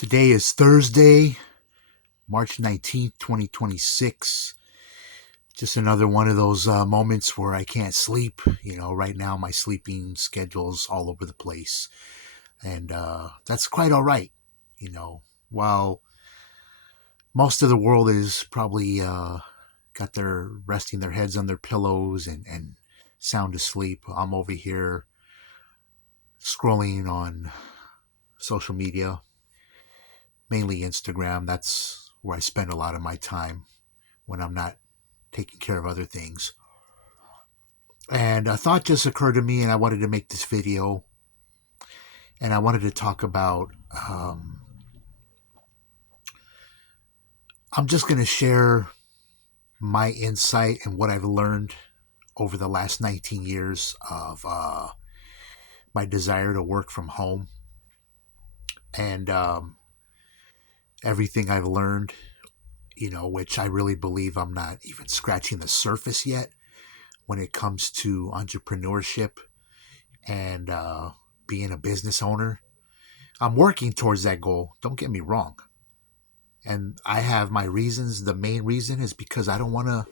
Today is Thursday, March 19th, 2026. Just another one of those moments where I can't sleep. Right now my sleeping schedule's all over the place. And that's quite all right. While most of the world is probably got their resting their heads on their pillows and sound asleep, I'm over here scrolling on social media, mainly Instagram. That's where I spend a lot of my time when I'm not taking care of other things. And a thought just occurred to me, and I wanted to make this video. And I wanted to talk about. I'm just going to share my insight and what I've learned over the last 19 years of my desire to work from home, and everything I've learned, which I really believe I'm not even scratching the surface yet when it comes to entrepreneurship and being a business owner. I'm working towards that goal, don't get me wrong. And I have my reasons. The main reason is because I don't want to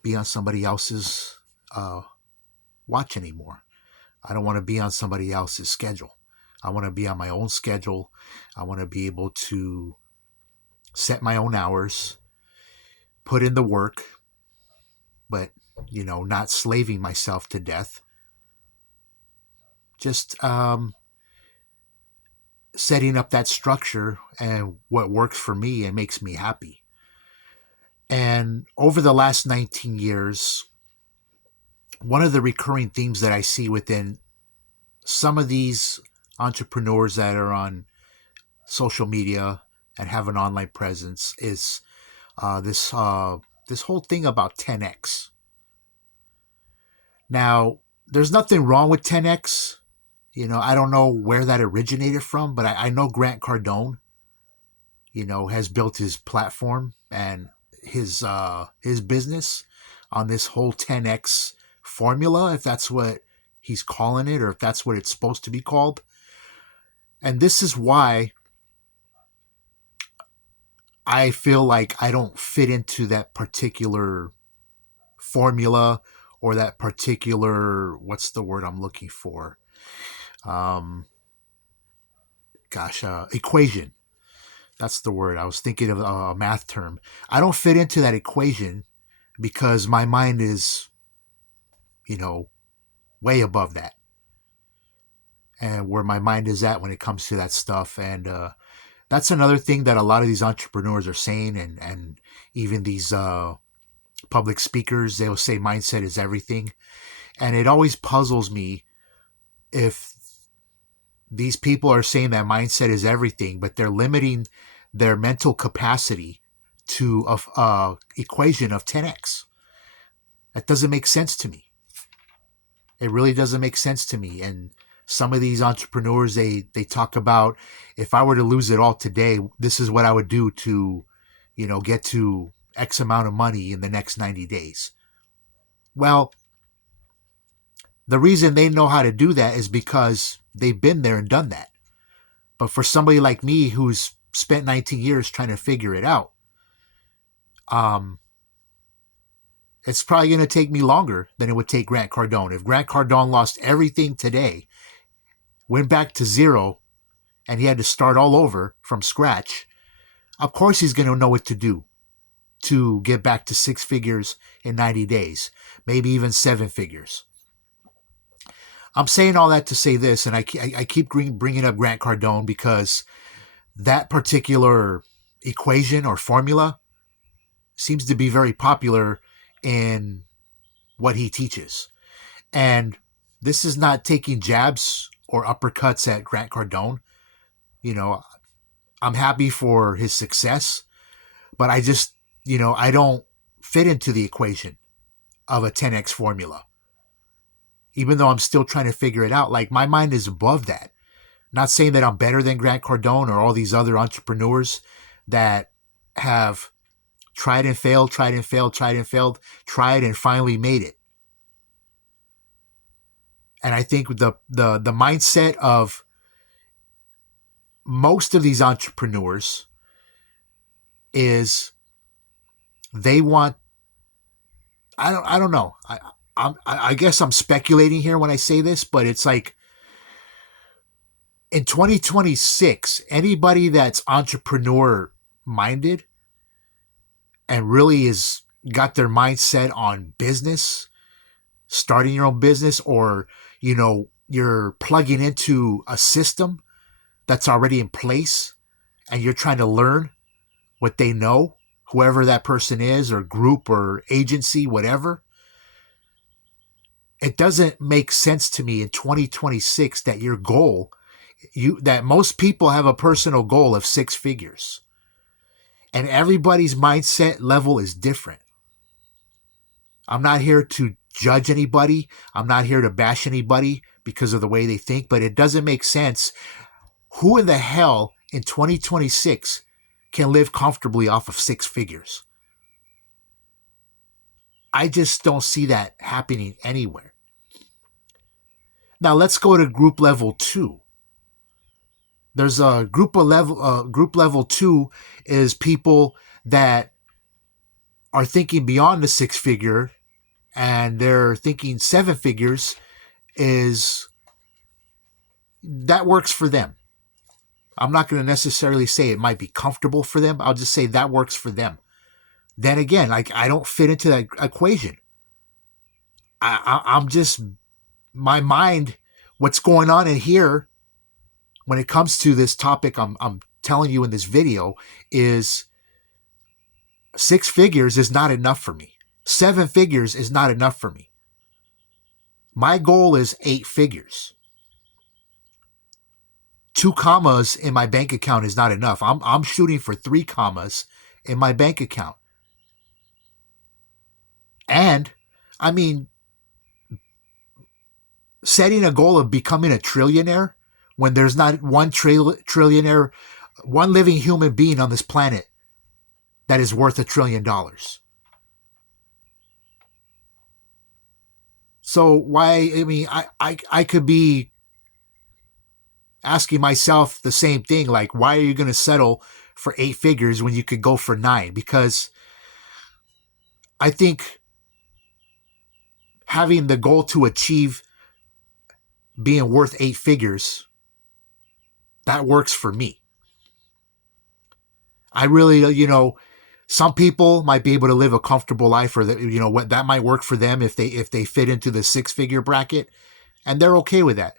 be on somebody else's watch anymore. I don't want to be on somebody else's schedule. I want to be on my own schedule. I want to be able to set my own hours, put in the work, but, not slaving myself to death. Just setting up that structure and what works for me and makes me happy. And over the last 19 years, one of the recurring themes that I see within some of these entrepreneurs that are on social media and have an online presence is this whole thing about 10x. Now, there's nothing wrong with 10x. I don't know where that originated from, but I know Grant Cardone, has built his platform and his business on this whole 10x formula, if that's what he's calling it, or if that's what it's supposed to be called. And this is why I feel like I don't fit into that particular formula or that particular, what's the word I'm looking for? Equation. That's the word. I was thinking of a math term. I don't fit into that equation because my mind is, way above that. And where my mind is at when it comes to that stuff. And that's another thing that a lot of these entrepreneurs are saying, and even these public speakers, they'll say mindset is everything. And it always puzzles me if these people are saying that mindset is everything, but they're limiting their mental capacity to a equation of 10x. That doesn't make sense to me. It really doesn't make sense to me. And some of these entrepreneurs, they talk about, if I were to lose it all today, this is what I would do to, get to X amount of money in the next 90 days. Well, the reason they know how to do that is because they've been there and done that. But for somebody like me who's spent 19 years trying to figure it out, it's probably going to take me longer than it would take Grant Cardone. If Grant Cardone lost everything today, went back to zero, and he had to start all over from scratch, of course he's going to know what to do to get back to six figures in 90 days, maybe even seven figures. I'm saying all that to say this, and I keep bringing up Grant Cardone because that particular equation or formula seems to be very popular in what he teaches. And this is not taking jabs or uppercuts at Grant Cardone. I'm happy for his success, but I just, I don't fit into the equation of a 10x formula. Even though I'm still trying to figure it out, like my mind is above that. Not saying that I'm better than Grant Cardone or all these other entrepreneurs that have tried and failed, tried and finally made it. And I think the mindset of most of these entrepreneurs is they want, I don't know. I guess I'm speculating here when I say this, but it's like in 2026, anybody that's entrepreneur minded and really is got their mindset on business, starting your own business, or, you're plugging into a system that's already in place and you're trying to learn what they know, whoever that person is, or group or agency, whatever. It doesn't make sense to me in 2026 that your goal, that most people have a personal goal of 6 figures. And everybody's mindset level is different. I'm not here to judge anybody. I'm not here to bash anybody because of the way they think, but it doesn't make sense. Who in the hell in 2026 can live comfortably off of 6 figures? I just don't see that happening anywhere. Now let's go to group level 2. There's a group level 2 is people that are thinking beyond the 6 figure, and they're thinking 7 figures is that works for them. I'm not going to necessarily say it might be comfortable for them. I'll just say that works for them. Then again, like, I don't fit into that equation. I'm just, my mind, what's going on in here when it comes to this topic I'm telling you in this video is 6 figures is not enough for me. 7 figures is not enough for me. My goal is 8 figures. 2 commas in my bank account is not enough. I'm shooting for 3 commas in my bank account. And, I mean, setting a goal of becoming a trillionaire when there's not one trillionaire, one living human being on this planet that is worth $1 trillion. So why, I mean, I could be asking myself the same thing, like, why are you going to settle for 8 figures when you could go for 9? Because I think having the goal to achieve being worth 8 figures, that works for me. I really, some people might be able to live a comfortable life, or that, what that might work for them if they fit into the 6-figure bracket, and they're okay with that.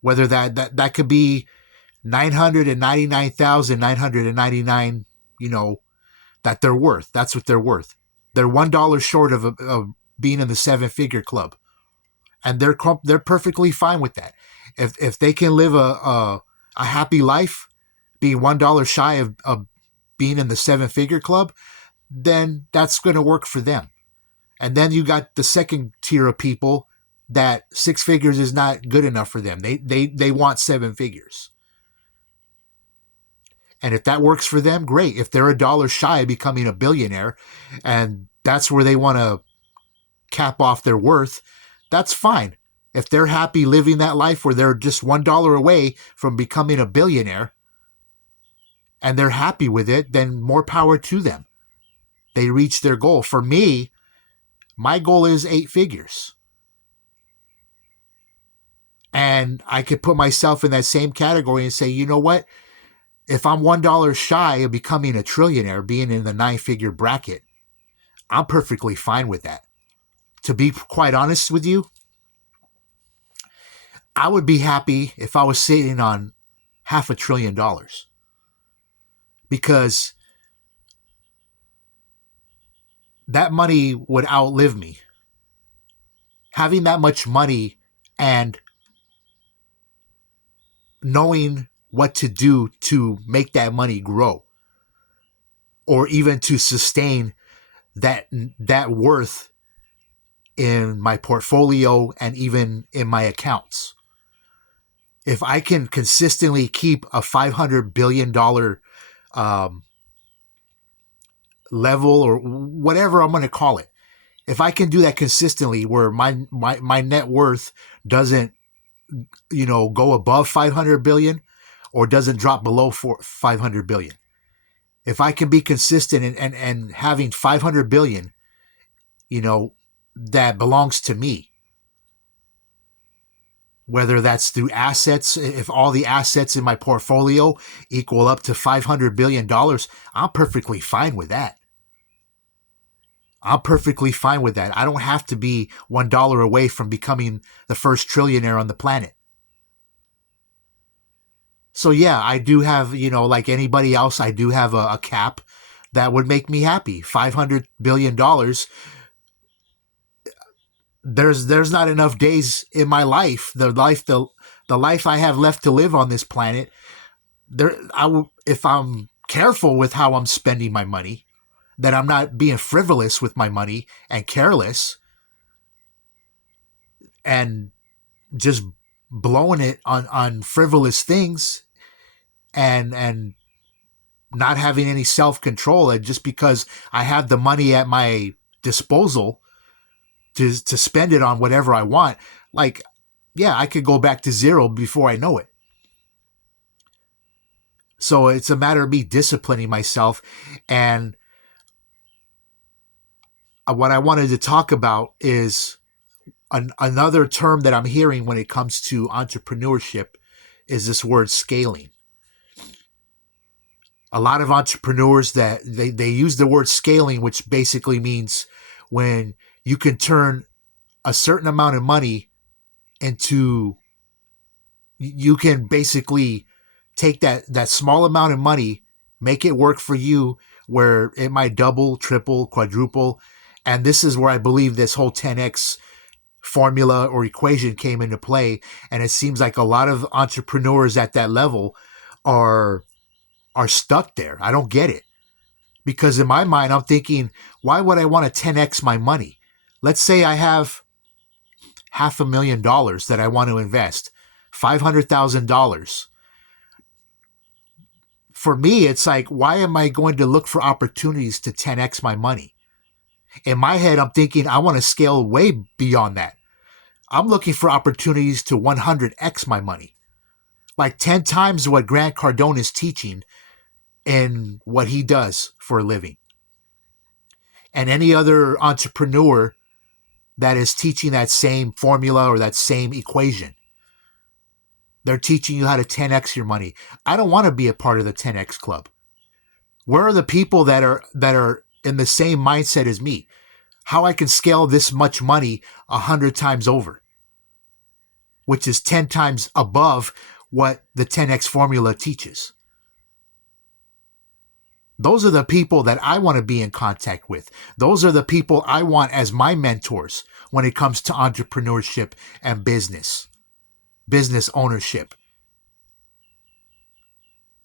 Whether that could be 999,999, that they're worth. That's what they're worth. They're $1 short of being in the 7-figure club, and they're perfectly fine with that. If they can live a happy life, being $1 shy of being in the 7-figure club, then that's going to work for them. And then you got the second tier of people that 6 figures is not good enough for them. They want 7 figures. And if that works for them, great. If they're $1 shy of becoming a billionaire, and that's where they want to cap off their worth, that's fine. If they're happy living that life where they're just $1 away from becoming a billionaire, and they're happy with it, then more power to them. They reach their goal. For me, my goal is 8 figures. And I could put myself in that same category and say, you know what? If I'm $1 shy of becoming a trillionaire, being in the 9-figure bracket, I'm perfectly fine with that. To be quite honest with you, I would be happy if I was sitting on $500 billion, because that money would outlive me. Having that much money and knowing what to do to make that money grow, or even to sustain that worth in my portfolio and even in my accounts. If I can consistently keep a $500 billion level, or whatever I'm going to call it, if I can do that consistently, where my net worth doesn't, go above 500 billion, or doesn't drop below 500 billion. If I can be consistent and having 500 billion, that belongs to me, whether that's through assets, if all the assets in my portfolio equal up to $500 billion, I'm perfectly fine with that. I'm perfectly fine with that. I don't have to be $1 away from becoming the first trillionaire on the planet. So yeah, I do have, like anybody else, I do have a cap that would make me happy. $500 billion. There's not enough days in my life, the life I have left to live on this planet. If I'm careful with how I'm spending my money, that I'm not being frivolous with my money and careless and just blowing it on frivolous things and not having any self-control, and just because I have the money at my disposal to spend it on whatever I want, like, yeah, I could go back to zero before I know it. So it's a matter of me disciplining myself. And what I wanted to talk about is another term that I'm hearing when it comes to entrepreneurship is this word scaling. A lot of entrepreneurs that they use the word scaling, which basically means when you can turn a certain amount of money into, you can basically take that small amount of money, make it work for you, where it might double, triple, quadruple. And this is where I believe this whole 10x formula or equation came into play. And it seems like a lot of entrepreneurs at that level are stuck there. I don't get it. Because in my mind, I'm thinking, why would I want to 10x my money? Let's say I have $500,000 that I want to invest, $500,000. For me, it's like, why am I going to look for opportunities to 10x my money? In my head, I'm thinking I want to scale way beyond that. I'm looking for opportunities to 100x my money, like 10 times what Grant Cardone is teaching in what he does for a living. And any other entrepreneur that is teaching that same formula or that same equation. They're teaching you how to 10x your money. I don't want to be a part of the 10x club. Where are the people that are in the same mindset as me? How I can scale this much money 100 times over, which is 10 times above what the 10x formula teaches. Those are the people that I want to be in contact with. Those are the people I want as my mentors when it comes to entrepreneurship and business ownership.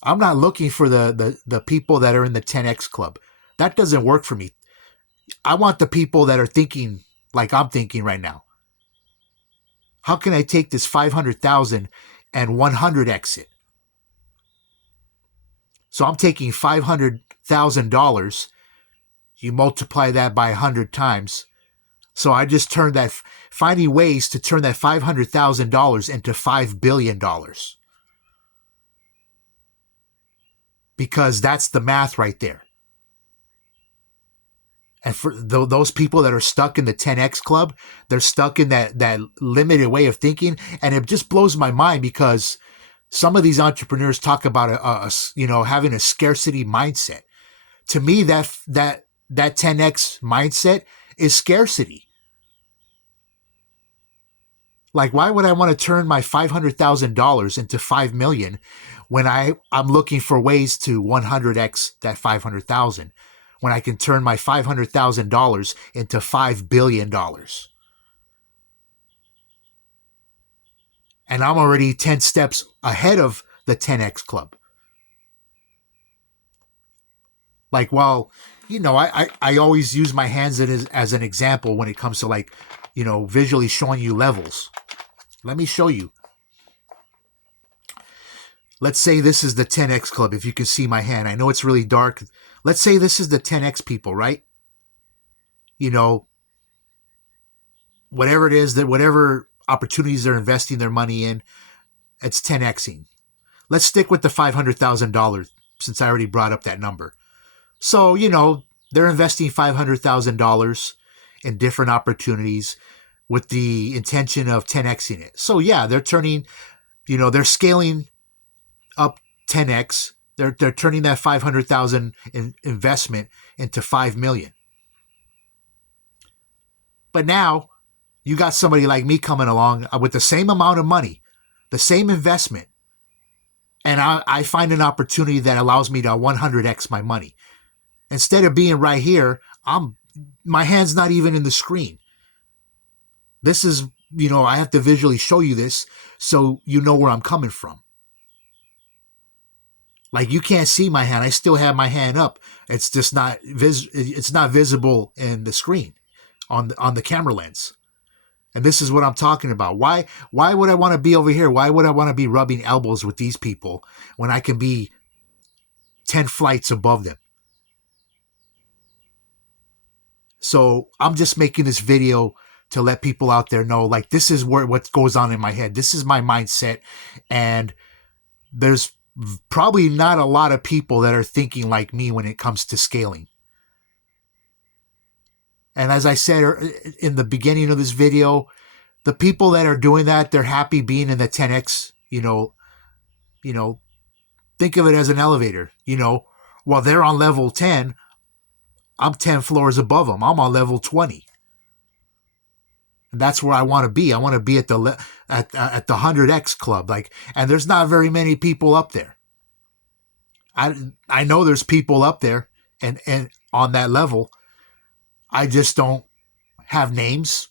I'm not looking for the people that are in the 10x club. That doesn't work for me. I want the people that are thinking like I'm thinking right now. How can I take this 500,000 and 100x it? So I'm taking $500,000. You multiply that by 100 times. So I just turned that, finding ways to turn that $500,000 into $5 billion. Because that's the math right there. And for those people that are stuck in the 10x club, they're stuck in that limited way of thinking. And it just blows my mind because some of these entrepreneurs talk about having a scarcity mindset. To me, that 10x mindset is scarcity. Like, why would I want to turn my $500,000 into $5 million when I'm looking for ways to 100x that 500,000, when I can turn my $500,000 into $5 billion? And I'm already 10 steps ahead of the 10x club. Like, well, I always use my hands as an example when it comes to visually showing you levels. Let me show you. Let's say this is the 10x club. If you can see my hand, I know it's really dark. Let's say this is the 10x people, right? Whatever it is, that whatever opportunities they're investing their money in, it's 10xing. Let's stick with the $500,000 since I already brought up that number. So, they're investing $500,000 in different opportunities with the intention of 10xing it. So yeah, they're turning, they're scaling up 10x. They're turning that 500,000 investment into 5 million. But now you got somebody like me coming along with the same amount of money, the same investment, and I find an opportunity that allows me to 100x my money. Instead of being right here, my hand's not even in the screen. This is, I have to visually show you this so you know where I'm coming from. Like, you can't see my hand. I still have my hand up. It's just not it's not visible in the screen on the camera lens. And this is what I'm talking about. Why would I want to be over here? Why would I want to be rubbing elbows with these people when I can be 10 flights above them? So I'm just making this video to let people out there know, like, this is what goes on in my head. This is my mindset. And there's probably not a lot of people that are thinking like me when it comes to scaling. And as I said in the beginning of this video, the people that are doing that, they're happy being in the 10x, think of it as an elevator, while they're on level 10, I'm 10 floors above them. I'm on level 20. And that's where I want to be. I want to be at the 100x club. And there's not very many people up there. I know there's people up there and on that level. I just don't have names.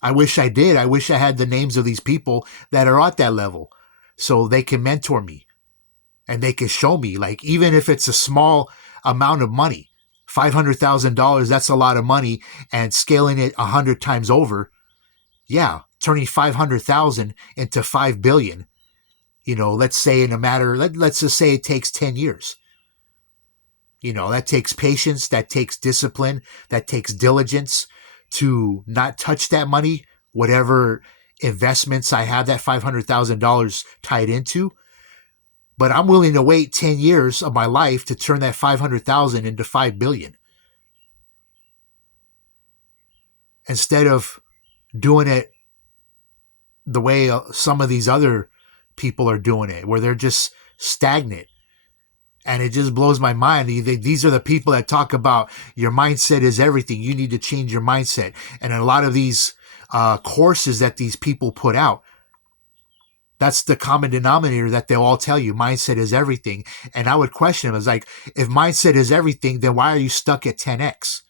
I wish I did. I wish I had the names of these people that are at that level so they can mentor me and they can show me, like, even if it's a small amount of money, $500,000, that's a lot of money, and scaling it 100 times over. Yeah, turning 500,000 into 5 billion. Let's say in a matter, let's just say it takes 10 years. That takes patience, that takes discipline, that takes diligence to not touch that money, whatever investments I have that $500,000 tied into. But I'm willing to wait 10 years of my life to turn that 500,000 into 5 billion. Instead of doing it the way some of these other people are doing it, where they're just stagnant. And it just blows my mind. These are the people that talk about your mindset is everything. You need to change your mindset. And a lot of these courses that these people put out, that's the common denominator that they'll all tell you. Mindset is everything. And I would question them. It's like, if mindset is everything, then why are you stuck at 10x?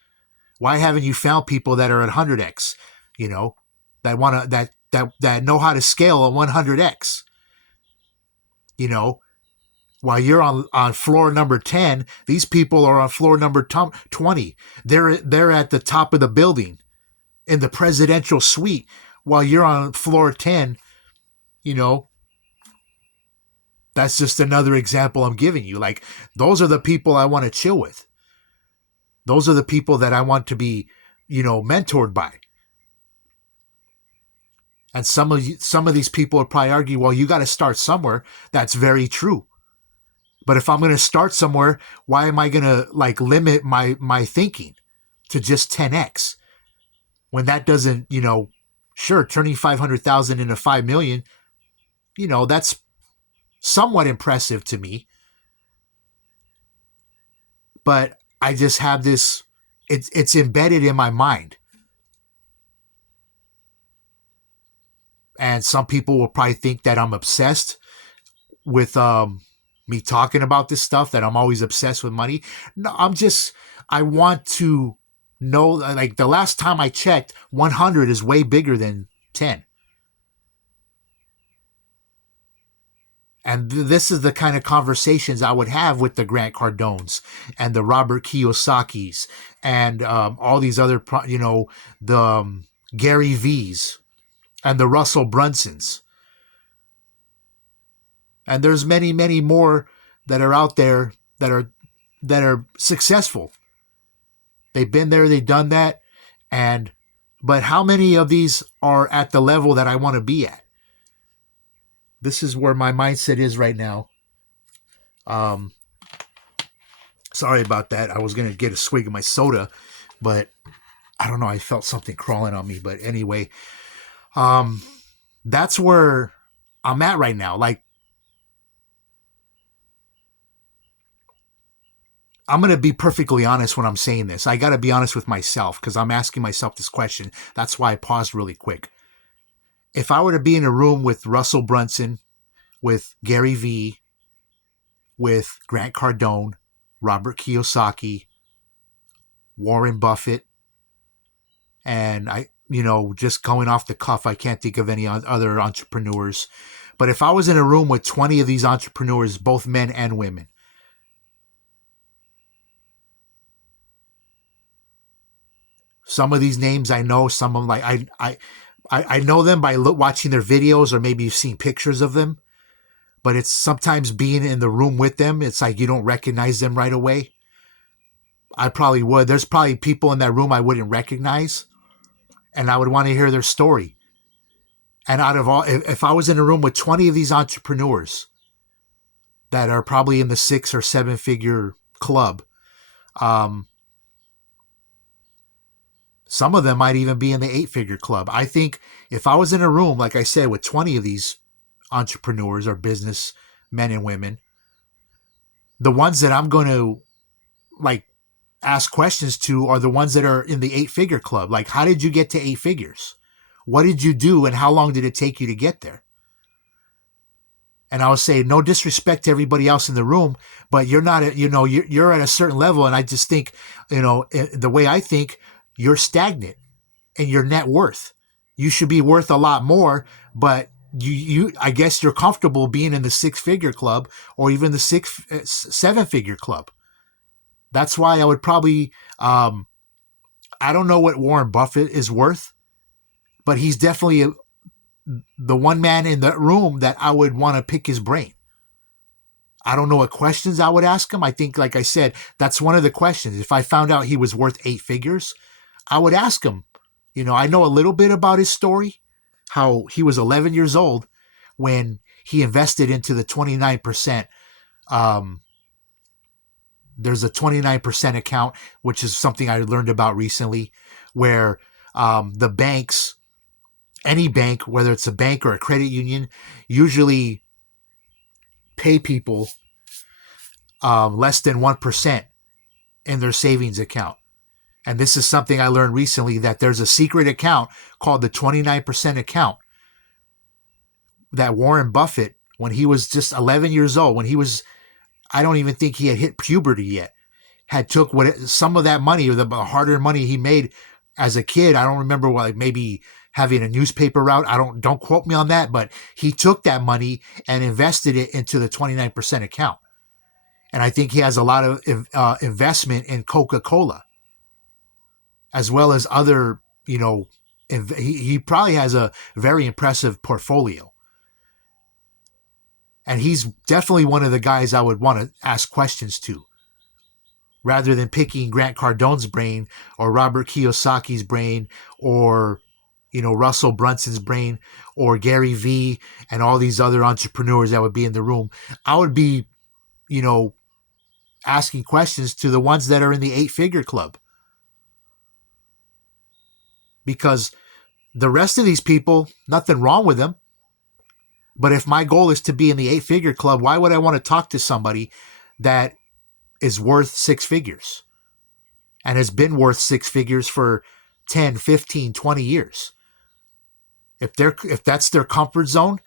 Why haven't you found people that are at 100x? That want to that know how to scale a 100x? While you're on floor number 10, these people are on floor number 20. They're at the top of the building in the presidential suite, while you're on floor 10. That's just another example I'm giving you. Like, those are the people I want to chill with. Those are the people that I want to be, mentored by. And some of these people would probably argue, well, you got to start somewhere. That's very true. But if I'm going to start somewhere, why am I going to limit my thinking to just 10x? When that doesn't, sure, turning 500,000 into 5 million, that's somewhat impressive to me. But I just have this, it's embedded in my mind. And some people will probably think that I'm obsessed with me talking about this stuff, that I'm always obsessed with money. No, I want to know, like, the last time I checked, 100 is way bigger than 10. And this is the kind of conversations I would have with the Grant Cardones and the Robert Kiyosakis and all these other, the Gary V's and the Russell Brunsons. And there's many, many more that are out there that are successful. They've been there, they've done that. But how many of these are at the level that I want to be at? This is where my mindset is right now. Um, Sorry about that. I was gonna get a swig of my soda, but I don't know. I felt something crawling on me. But anyway, um, that's where I'm at right now. Like, I'm going to be perfectly honest when I'm saying this. I got to be honest with myself because I'm asking myself this question. That's why I paused really quick. If I were to be in a room with Russell Brunson, with Gary Vee, with Grant Cardone, Robert Kiyosaki, Warren Buffett, and just going off the cuff, I can't think of any other entrepreneurs. But if I was in a room with 20 of these entrepreneurs, both men and women, some of these names I know, some of them like I know them by watching their videos or maybe you've seen pictures of them, but it's sometimes being in the room with them, it's like you don't recognize them right away. I probably would. There's probably people in that room I wouldn't recognize, and I would want to hear their story. And out of all, if I was in a room with 20 of these entrepreneurs that are probably in the 6 or 7 figure club, some of them might even be in the 8 figure club. I think if I was in a room, like I said, with 20 of these entrepreneurs or business men and women, the ones that I'm going to like ask questions to are the ones that are in the 8 figure club. Like, how did you get to 8 figures? What did you do and how long did it take you to get there? And I would say, no disrespect to everybody else in the room, but you're not, you're at a certain level. And I just think, the way I think, you're stagnant in your net worth. You should be worth a lot more, but I guess you're comfortable being in the 6 figure club or even the 7 figure club. That's why I would probably, I don't know what Warren Buffett is worth, but he's definitely the one man in the room that I would want to pick his brain. I don't know what questions I would ask him. I think, like I said, that's one of the questions. If I found out he was worth 8 figures, I would ask him. I know a little bit about his story, how he was 11 years old when he invested into the 29%. There's a 29% account, which is something I learned about recently, where the banks, any bank, whether it's a bank or a credit union, usually pay people less than 1% in their savings account. And this is something I learned recently, that there's a secret account called the 29% account that Warren Buffett, when he was just 11 years old, I don't even think he had hit puberty yet, had took some of that money, or the hard-earned money he made as a kid. I don't remember what, maybe having a newspaper route. Don't quote me on that, but he took that money and invested it into the 29% account. And I think he has a lot of investment in Coca-Cola, as well as other, he probably has a very impressive portfolio. And he's definitely one of the guys I would want to ask questions to, rather than picking Grant Cardone's brain or Robert Kiyosaki's brain or, Russell Brunson's brain or Gary Vee and all these other entrepreneurs that would be in the room. I would be, asking questions to the ones that are in the 8 figure club. Because the rest of these people, nothing wrong with them. But if my goal is to be in the 8 figure club, why would I want to talk to somebody that is worth 6 figures and has been worth 6 figures for 10, 15, 20 years? If that's their comfort zone,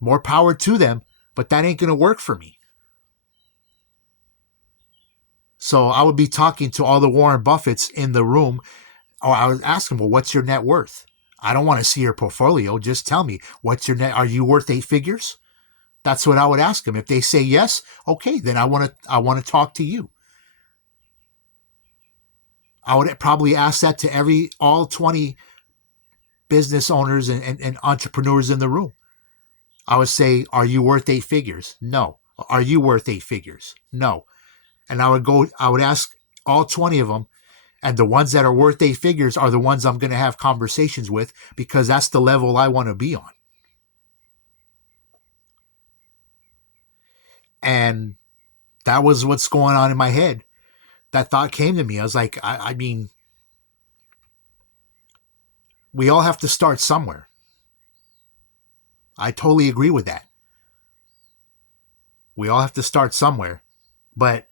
more power to them, but that ain't going to work for me. So I would be talking to all the Warren Buffetts in the room, or I would ask them, well, what's your net worth? I don't want to see your portfolio. Just tell me, what's your net? Are you worth 8 figures? That's what I would ask them. If they say yes, okay, then I want to talk to you. I would probably ask that to all 20 business owners and entrepreneurs in the room. I would say, are you worth 8 figures? No. Are you worth 8 figures? No. And I would ask all 20 of them, and the ones that are worth 8 figures are the ones I'm going to have conversations with, because that's the level I want to be on. And that was what's going on in my head. That thought came to me. I was like, I mean, we all have to start somewhere. I totally agree with that. We all have to start somewhere. But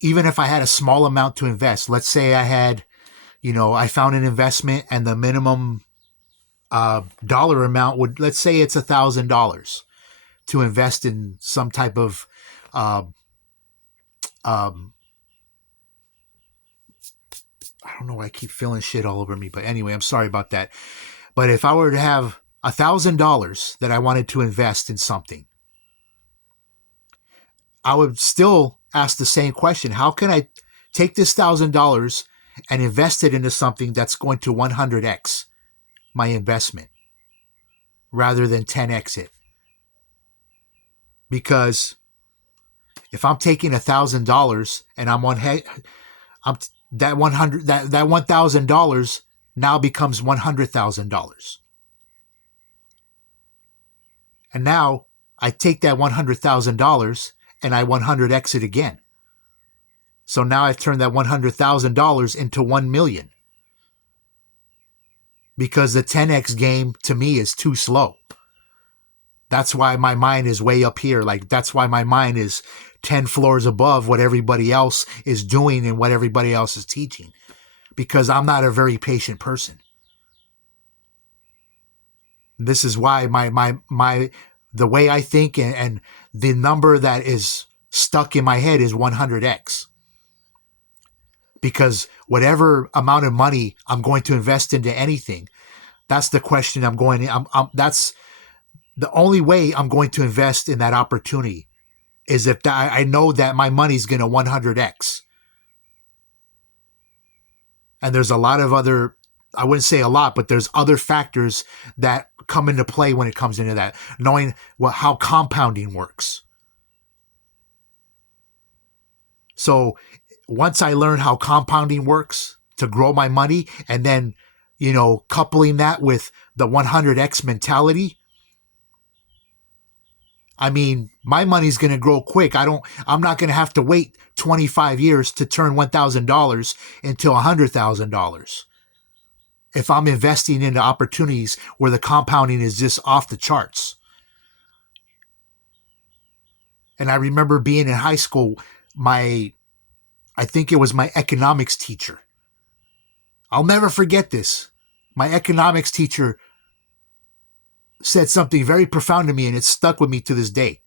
even if I had a small amount to invest, let's say I had, I found an investment and the minimum dollar amount would, let's say it's $1,000 to invest in some type of, um, um, I don't know why I keep feeling shit all over me, but anyway, I'm sorry about that. But if I were to have $1,000 that I wanted to invest in something, I would still ask the same question. How can I take this $1,000 and invest it into something that's going to 100x my investment rather than 10x it? Because if I'm taking $1,000 and I'm that $1,000 now becomes $100,000. And now I take that $100,000 and I 100x it again. So now I've turned that $100,000 into 1 million. Because the 10x game to me is too slow. That's why my mind is way up here. Like, that's why my mind is 10 floors above what everybody else is doing and what everybody else is teaching. Because I'm not a very patient person. This is why the way I think and the number that is stuck in my head is 100x. Because whatever amount of money I'm going to invest into anything, that's the question that's the only way I'm going to invest in that opportunity is if I know that my money's going to 100x. And there's a lot of other, I wouldn't say a lot, but there's other factors that come into play when it comes into that. Knowing how compounding works. So once I learn how compounding works to grow my money, and then, coupling that with the 100x mentality, I mean, my money's going to grow quick. I'm not going to have to wait 25 years to turn $1,000 into $100,000. If I'm investing into opportunities where the compounding is just off the charts. And I remember being in high school, I think it was my economics teacher. I'll never forget this. My economics teacher said something very profound to me, and it stuck with me to this day.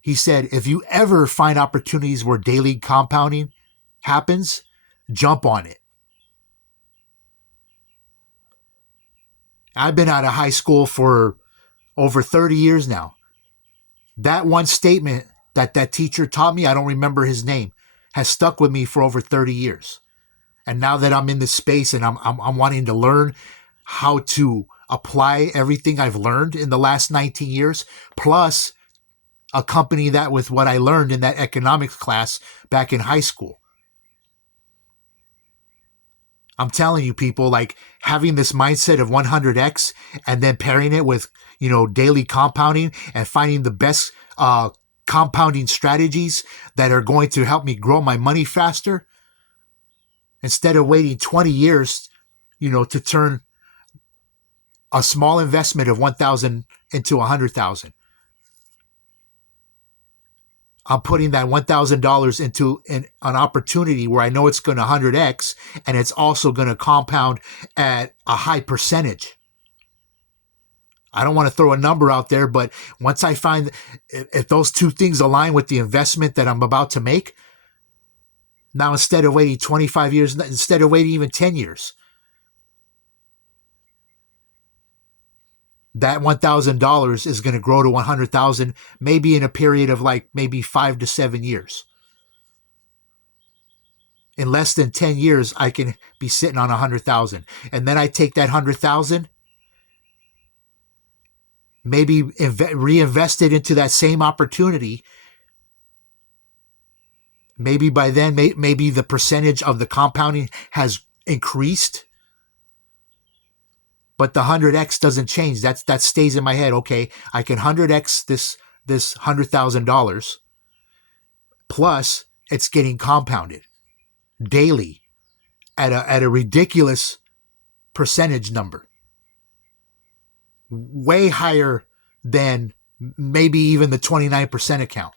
He said, if you ever find opportunities where daily compounding happens, jump on it. I've been out of high school for over 30 years now. That one statement that teacher taught me, I don't remember his name, has stuck with me for over 30 years. And now that I'm in this space and I'm wanting to learn how to apply everything I've learned in the last 19 years, plus accompany that with what I learned in that economics class back in high school. I'm telling you, people, like having this mindset of 100x and then pairing it with, daily compounding and finding the best compounding strategies that are going to help me grow my money faster. Instead of waiting 20 years, to turn a small investment of 1,000 into 100,000. I'm putting that $1,000 into an opportunity where I know it's going to 100x, and it's also going to compound at a high percentage. I don't want to throw a number out there, but once I find if those two things align with the investment that I'm about to make, now instead of waiting 25 years, instead of waiting even 10 years, that $1,000 is going to grow to 100,000, maybe in a period of maybe 5 to 7 years. In less than 10 years, I can be sitting on 100,000. And then I take that 100,000, maybe reinvest it into that same opportunity. Maybe by then, maybe the percentage of the compounding has increased, but the 100x doesn't change. That stays in my head. Okay, I can 100x this $100,000, Plus, it's getting compounded daily at a ridiculous percentage number. Way higher than maybe even the 29% account.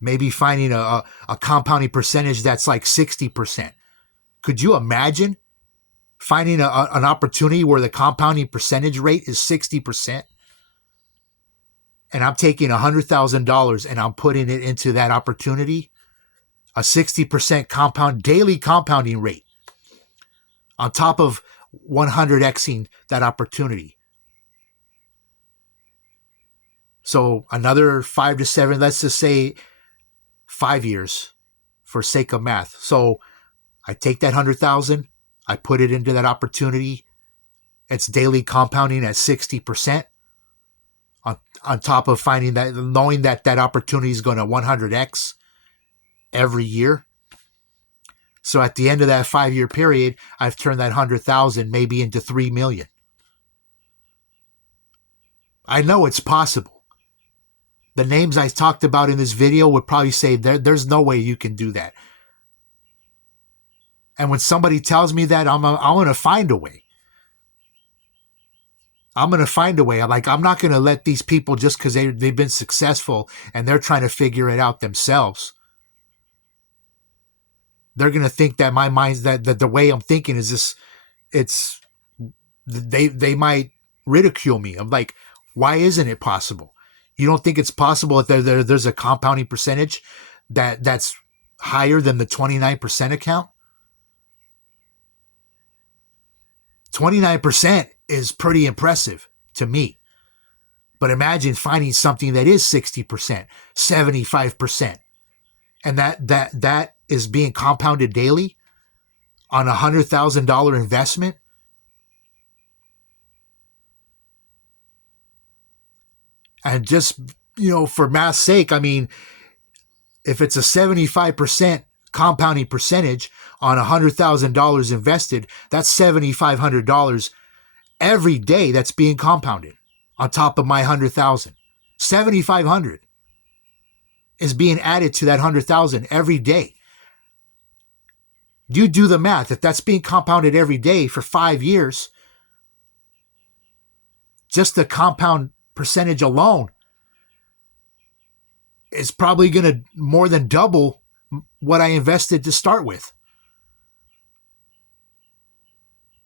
Maybe finding a compounding percentage that's like 60%. Could you imagine finding an opportunity where the compounding percentage rate is 60%? And I'm taking $100,000 and I'm putting it into that opportunity, a 60% daily compounding rate on top of 100xing that opportunity. So another 5 to 7, let's just say 5 years for sake of math. So I take that 100,000, I put it into that opportunity. It's daily compounding at 60%. On top of knowing that opportunity is going to 100x every year. So at the end of that 5-year period, I've turned that 100,000 maybe into 3 million. I know it's possible. The names I talked about in this video would probably say there's no way you can do that. And when somebody tells me that, I'm going to find a way. I'm going to find a way. I'm not going to let these people, just because they've been successful and they're trying to figure it out themselves, they're going to think that my mind's that the way I'm thinking is this. They might ridicule me. I'm like, why isn't it possible? You don't think it's possible that there's a compounding percentage that's higher than the 29% account? 29% is pretty impressive to me. But imagine finding something that is 60%, 75%, and that is being compounded daily on $100,000 investment. And just, for math's sake, I mean, if it's a 75% compounding percentage on $100,000 invested, that's $7,500 every day that's being compounded on top of my 100,000. 7,500 is being added to that 100,000 every day. You do the math. If that's being compounded every day for 5 years, just the compound percentage alone is probably going to more than double what I invested to start with.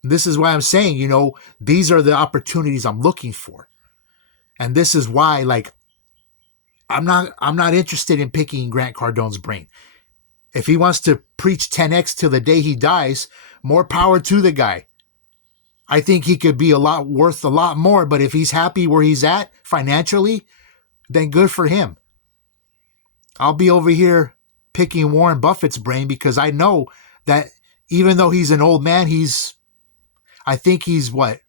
This is why I'm saying, these are the opportunities I'm looking for. And this is why, I'm not interested in picking Grant Cardone's brain. If he wants to preach 10x till the day he dies, more power to the guy. I think he could be worth a lot more, but if he's happy where he's at financially, then good for him. I'll be over here picking Warren Buffett's brain because I know that even though he's an old man, I think he's late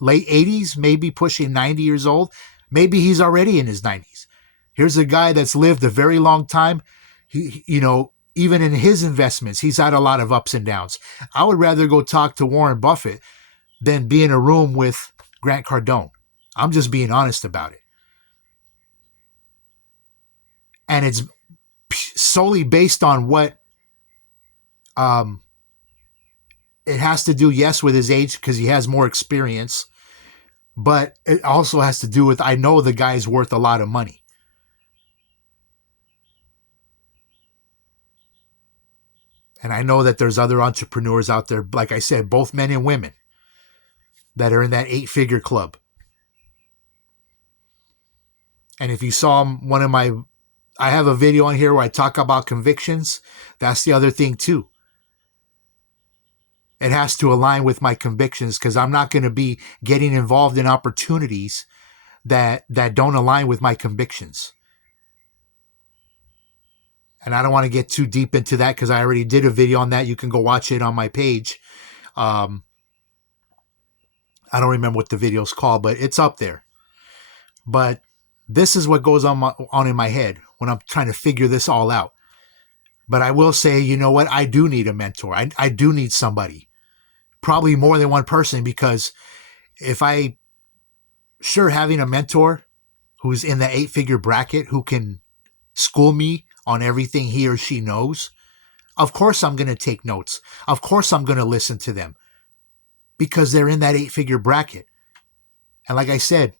80s, maybe pushing 90 years old. Maybe he's already in his 90s. Here's a guy that's lived a very long time. He, even in his investments, he's had a lot of ups and downs. I would rather go talk to Warren Buffett than be in a room with Grant Cardone. I'm just being honest about it. And it's solely based on what it has to do, yes, with his age, because he has more experience. But it also has to do with, I know the guy's worth a lot of money. And I know that there's other entrepreneurs out there, like I said, both men and women, that are in that 8-figure club. And if you saw I have a video on here where I talk about convictions. That's the other thing too. It has to align with my convictions, because I'm not going to be getting involved in opportunities that don't align with my convictions. And I don't want to get too deep into that because I already did a video on that. You can go watch it on my page. I don't remember what the video's called, but it's up there. But this is what goes on in my head when I'm trying to figure this all out. But I will say, you know what? I do need a mentor. I do need somebody. Probably more than one person, because having a mentor who's in the 8-figure bracket who can school me on everything he or she knows, of course I'm going to take notes. Of course I'm going to listen to them because they're in that 8-figure bracket. And like I said,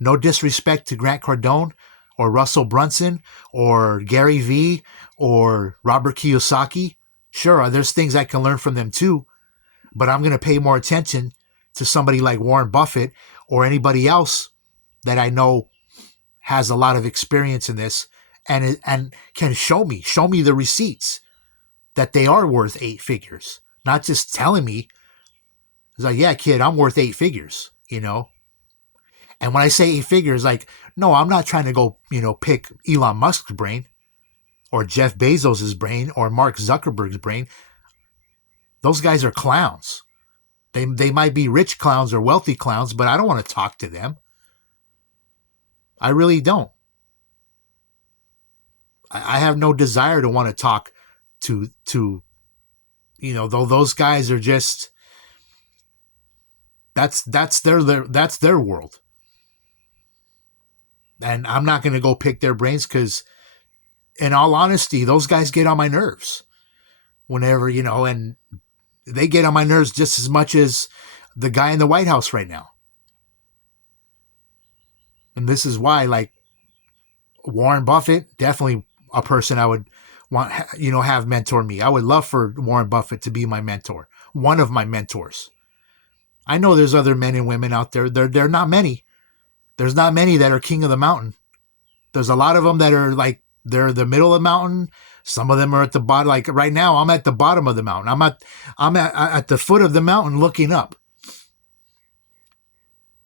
no disrespect to Grant Cardone or Russell Brunson or Gary Vee or Robert Kiyosaki. Sure, there's things I can learn from them too, but I'm going to pay more attention to somebody like Warren Buffett or anybody else that I know has a lot of experience in this and can show me the receipts that they are worth 8 figures, not just telling me. It's like, yeah, kid, I'm worth 8 figures, you know? And when I say 8 figures, like, no, I'm not trying to go, pick Elon Musk's brain or Jeff Bezos's brain or Mark Zuckerberg's brain. Those guys are clowns. They might be rich clowns or wealthy clowns, but I don't want to talk to them. I really don't. I have no desire to want to talk to though those guys are just, that's their world. And I'm not going to go pick their brains because, in all honesty, those guys get on my nerves whenever, and they get on my nerves just as much as the guy in the White House right now. And this is why, like, Warren Buffett, definitely a person I would want, have mentor me. I would love for Warren Buffett to be my mentor, one of my mentors. I know there's other men and women out there. They're not many. There's not many that are king of the mountain. There's a lot of them that are like, they're the middle of the mountain. Some of them are at the bottom. Like right now, I'm at the bottom of the mountain. I'm at the foot of the mountain looking up.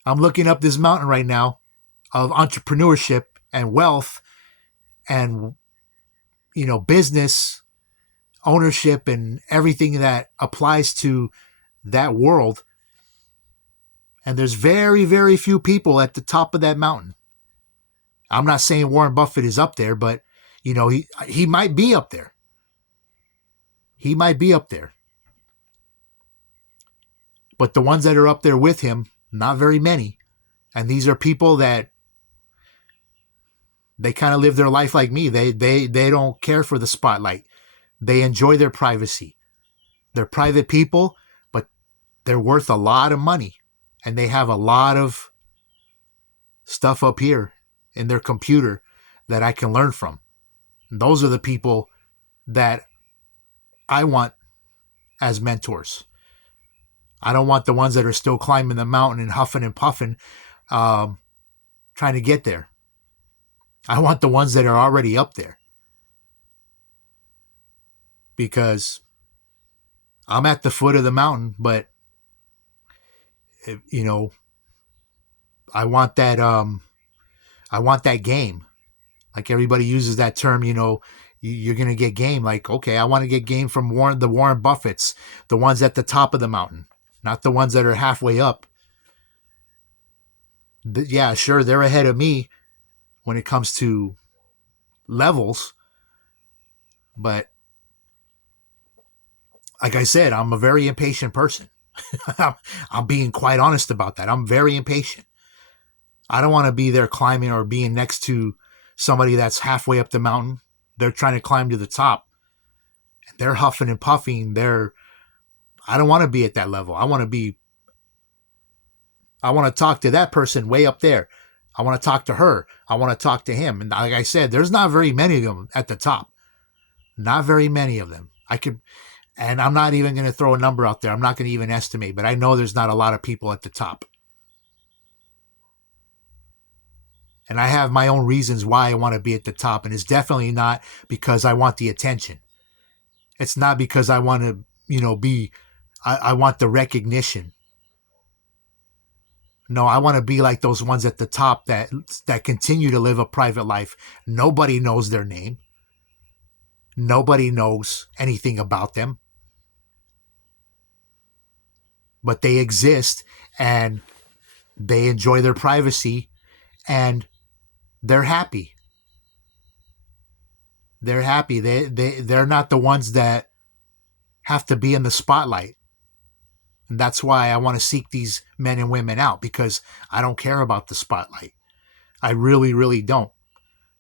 I'm looking up this mountain right now of entrepreneurship and wealth and, business ownership and everything that applies to that world. And there's very, very few people at the top of that mountain. I'm not saying Warren Buffett is up there, but, he might be up there. He might be up there. But the ones that are up there with him, not very many. And these are people that they kind of live their life like me. They don't care for the spotlight. They enjoy their privacy. They're private people, but they're worth a lot of money. And they have a lot of stuff up here in their computer that I can learn from. And those are the people that I want as mentors. I don't want the ones that are still climbing the mountain and huffing and puffing, trying to get there. I want the ones that are already up there. Because I'm at the foot of the mountain, but I want that game. Like everybody uses that term, you're going to get game. Like, okay, I want to get game from the Warren Buffetts, the ones at the top of the mountain, not the ones that are halfway up. Yeah, sure, they're ahead of me when it comes to levels. But like I said, I'm a very impatient person. I'm being quite honest about that. I'm very impatient. I don't want to be there climbing or being next to somebody that's halfway up the mountain. They're trying to climb to the top. They're huffing and puffing. I don't want to be at that level. I want to talk to that person way up there. I want to talk to her. I want to talk to him. And like I said, there's not very many of them at the top. Not very many of them. And I'm not even going to throw a number out there. I'm not going to even estimate, but I know there's not a lot of people at the top. And I have my own reasons why I want to be at the top. And it's definitely not because I want the attention. It's not because I want to, I want the recognition. No, I want to be like those ones at the top that continue to live a private life. Nobody knows their name. Nobody knows anything about them. But they exist and they enjoy their privacy and they're happy. They're happy. They're not the ones that have to be in the spotlight. And that's why I want to seek these men and women out, because I don't care about the spotlight. I really, really don't.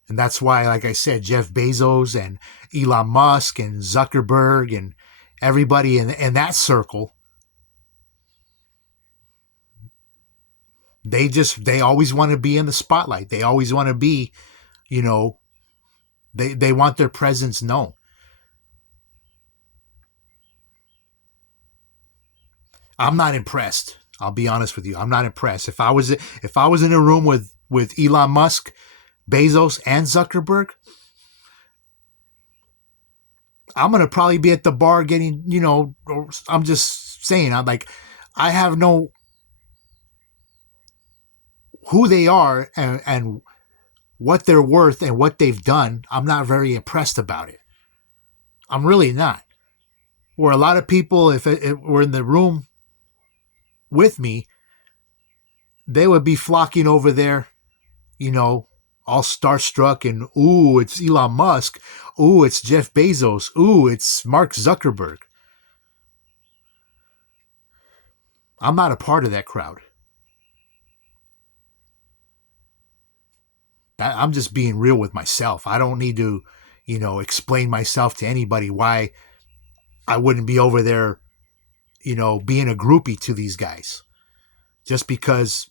And that's why, like I said, Jeff Bezos and Elon Musk and Zuckerberg and everybody in that circle, they always want to be in the spotlight. They always want to be, you know, they want their presence known. I'm not impressed. I'll be honest with you. I'm not impressed. If I was in a room with Elon Musk, Bezos, and Zuckerberg, I'm gonna probably be at the bar getting, I'm just saying, I have no who they are and what they're worth and what they've done. I'm not very impressed about it. I'm really not. Where a lot of people, if it were in the room with me, they would be flocking over there, you know, all starstruck and, ooh, it's Elon Musk. Ooh, it's Jeff Bezos. Ooh, it's Mark Zuckerberg. I'm not a part of that crowd. I'm just being real with myself. I don't need to, explain myself to anybody why I wouldn't be over there, being a groupie to these guys. Just because,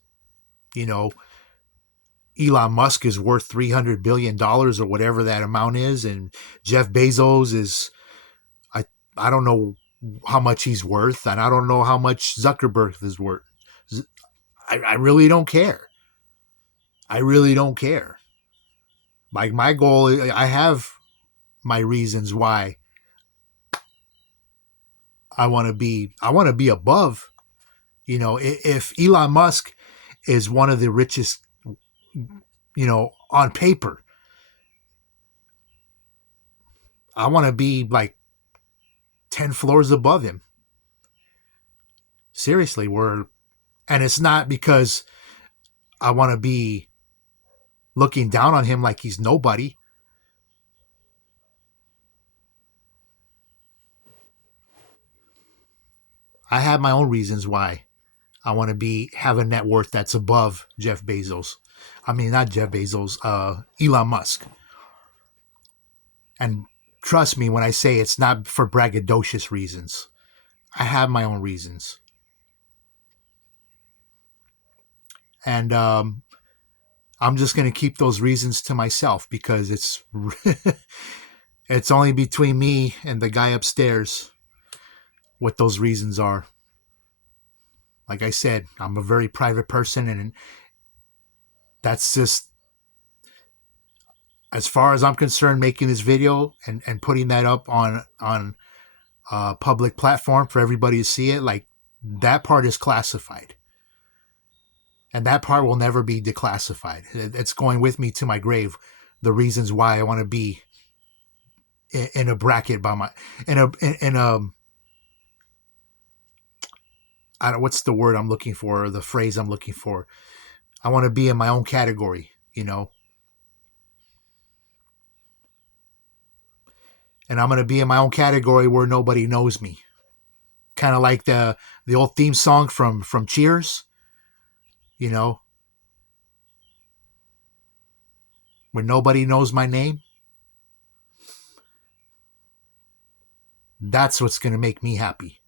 you know, Elon Musk is worth $300 billion or whatever that amount is, and Jeff Bezos is, I don't know how much he's worth, and I don't know how much Zuckerberg is worth. I really don't care. I really don't care. Like, my goal, I have my reasons why I want to be above. If Elon Musk is one of the richest, on paper, I want to be like 10 floors above him. Seriously, and it's not because I want to be looking down on him like he's nobody. I have my own reasons why I want to have a net worth that's above Jeff Bezos. I mean, not Jeff Bezos, Elon Musk. And trust me when I say it's not for braggadocious reasons. I have my own reasons. And I'm just going to keep those reasons to myself because it's only between me and the guy upstairs what those reasons are. Like I said, I'm a very private person, and that's just, as far as I'm concerned, making this video and putting that up on a public platform for everybody to see it, like, that part is classified. And that part will never be declassified. It's going with me to my grave. The reasons why I want to be in a bracket by my in a I don't, what's the word I'm looking for, or the phrase I'm looking for? I want to be in my own category, and I'm going to be in my own category where nobody knows me. Kind of like the old theme song from Cheers, you know, where nobody knows my name. That's what's going to make me happy.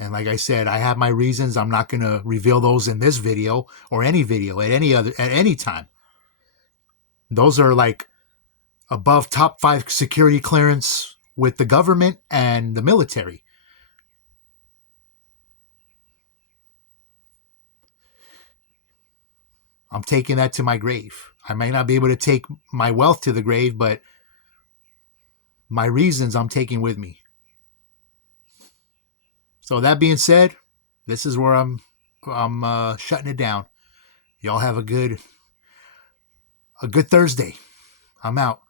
And like I said, I have my reasons. I'm not going to reveal those in this video or any video at any time. Those are like above top 5 security clearance with the government and the military. I'm taking that to my grave. I may not be able to take my wealth to the grave, but my reasons I'm taking with me. So that being said, this is where I'm shutting it down. Y'all have a good Thursday. I'm out.